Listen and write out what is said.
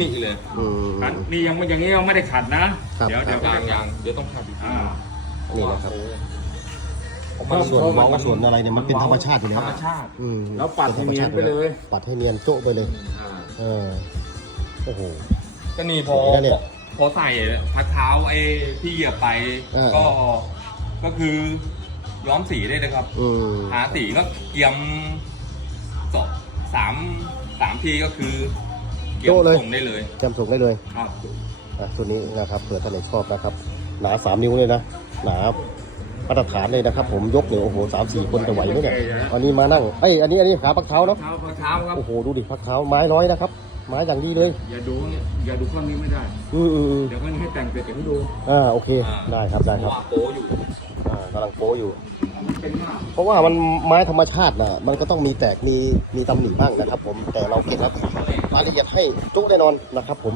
นี่เลยอืม อันนี่ยังไม่อย่างนี้ยังไม่ได้ขัดนะ ครับ เดี๋ยวเดี๋ยวยางยางเดี๋ยวต้องขัดอีกทีอ่านี่นะครับ เพราะมัว่านส่วนเพราะมองมันส่วนอะไรเนี่ยมันเป็นธรรมชาติอยู่แล้วธรรมชาติ อืมแล้วปัดให้เนียนไปเลย ปัดให้เนียนโจ๊ะไปเลย อ่าเออ โอ้โห ก็นี่พอสวยนะเนี่ยพอใส่พักเท้าไอ้ที่เหยียบไป เออ ก็ก็คือย้อมสีได้เลยครับ อืม หาสีก็เกียมสองสามสามทีก็คือ เกียมส่งได้เลยจำส่งได้เลยครับอะตัวนี้นะครับเผื่อท่านไหนชอบนะครับ หนาสามนิ้วเลยนะหนามาตรฐานเลยนะครับ ผมยกเนี่ยโอ้โหสามสี่คนจะไหวไหมเนี่ยอันนี้มานั่งเอ้ยอันนี้อันนี้ขาปักเท้าเนาะเท้าเท้าครับโอ้โหดูดิพักเท้าไม้ร้อยนะครับไม้อย่างดีเลยอย่าดูเนี่ยอย่าดูข้อนี้ไม่ได้ อืมอืมอืมเดี๋ยวมันให้แต่งเสร็จเดี๋ยวให้ดูอ่าโอเคอ่าได้ครับได้ครับว่าโป้อยู่อ่ากำลังโป้อยู่มันเป็นมากเพราะว่ามันไม้ธรรมชาตินะมันก็ต้องมีแตกมีมีตำหนิบ้างนะครับ ผมแต่เราเก็บราย ละเอียดให้จุแน่นอนนะครับผม